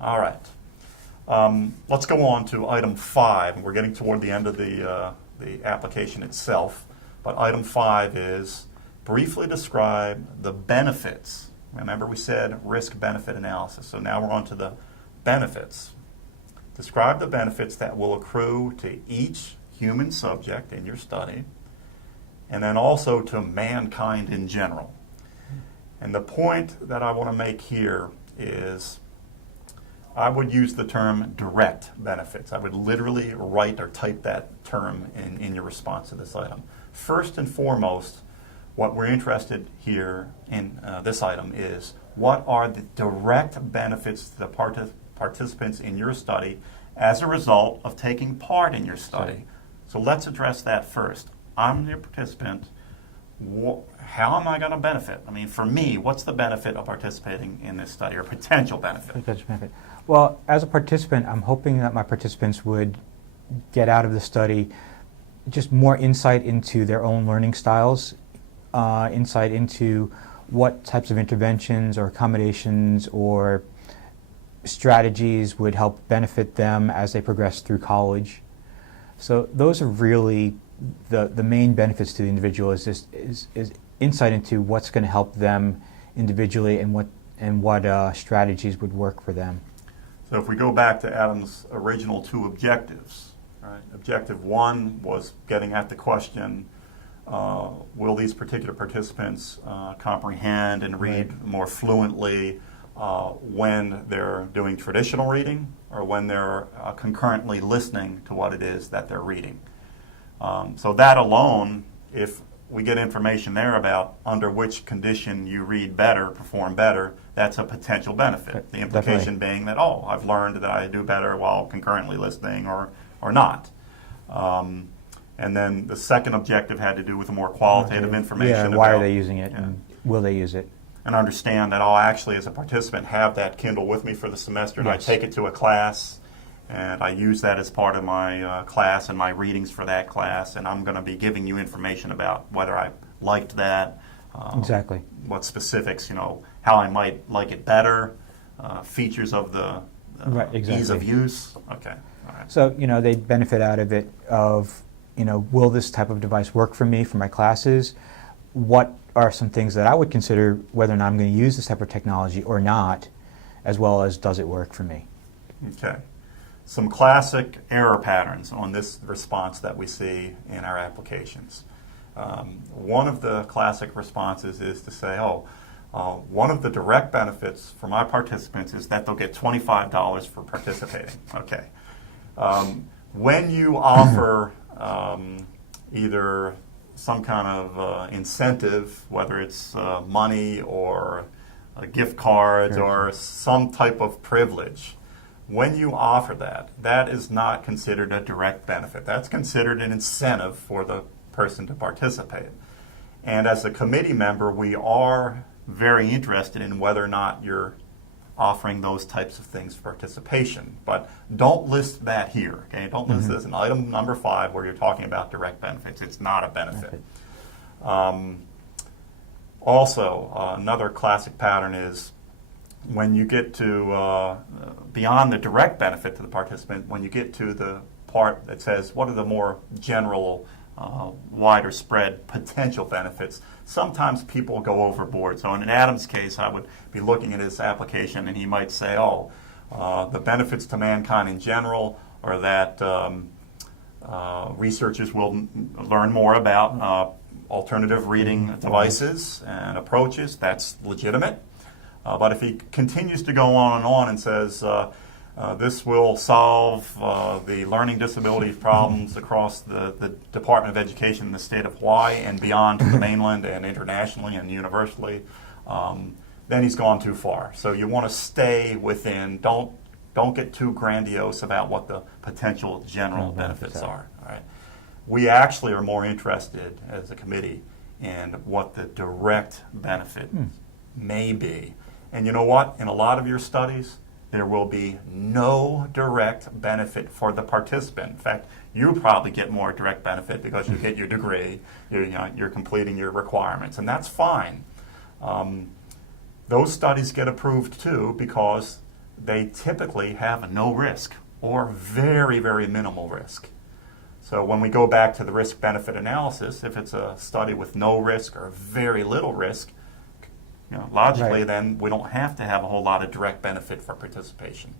All right. Let's go on to item 5. We're getting toward the end of the application itself. But item 5 is briefly describe the benefits. Remember we said risk-benefit analysis. So now we're on to the benefits. Describe the benefits that will accrue to each human subject in your study, and then also to mankind in general. And the point that I want to make here is I would use the term direct benefits. I would literally write or type that term in your response to this item. First and foremost, what we're interested here in this item is what are the direct benefits to the participants in your study as a result of taking part in your study. So let's address that first. I'm your participant. How am I going to benefit? I mean, for me, what's the benefit of participating in this study, or potential benefit? Potential benefit. Well, as a participant, I'm hoping that my participants would get out of the study just more insight into their own learning styles, insight into what types of interventions or accommodations or strategies would help benefit them as they progress through college. So those are really the main benefits to the individual, is insight into what's going to help them individually and what strategies would work for them. So if we go back to Adam's original 2 objectives, right? Objective 1 was getting at the question, will these particular participants comprehend and read more fluently when they're doing traditional reading or when they're concurrently listening to what it is that they're reading. So that alone, if we get information there about under which condition you read better, perform better, that's a potential benefit. The implication being that, oh, I've learned that I do better while concurrently listening or not. And then the second objective had to do with the more qualitative information. Yeah, why are they using it, and will they use it? And understand that I'll actually, as a participant, have that Kindle with me for the semester, and I take it to a class, and I use that as part of my class and my readings for that class, and I'm going to be giving you information about whether I liked that, exactly, what specifics, how I might like it better, features of the ease of use. Okay. All right. So, they benefit out of it of, will this type of device work for me for my classes? What are some things that I would consider whether or not I'm going to use this type of technology or not, as well as does it work for me? Okay. Some classic error patterns on this response that we see in our applications. One of the classic responses is to say, one of the direct benefits for my participants is that they'll get $25 for participating. Okay. When you offer either some kind of incentive, whether it's money or gift cards or some type of privilege, when you offer that, that is not considered a direct benefit. That's considered an incentive for the person to participate. And as a committee member, we are very interested in whether or not you're offering those types of things for participation. But don't list that here, okay? Don't list this in item number 5 where you're talking about direct benefits. It's not a benefit. Also, another classic pattern is when you get to beyond the direct benefit to the participant, when you get to the part that says what are the more general, wider spread potential benefits, sometimes people go overboard. So in Adam's case, I would be looking at his application and he might say, the benefits to mankind in general are that researchers will learn more about alternative reading devices and approaches. That's legitimate. But if he continues to go on and says, this will solve the learning disability problems across the Department of Education in the state of Hawaii and beyond to the mainland and internationally and universally, then he's gone too far. So you want to stay within, don't get too grandiose about what the potential general benefits are. All right. We actually are more interested as a committee in what the direct benefit may be. And you know what? In a lot of your studies, there will be no direct benefit for the participant. In fact, you probably get more direct benefit because you get your degree, you're completing your requirements, and that's fine. Those studies get approved too because they typically have no risk or very, very minimal risk. So when we go back to the risk-benefit analysis, if it's a study with no risk or very little risk, logically Right. then we don't have to have a whole lot of direct benefit for participation.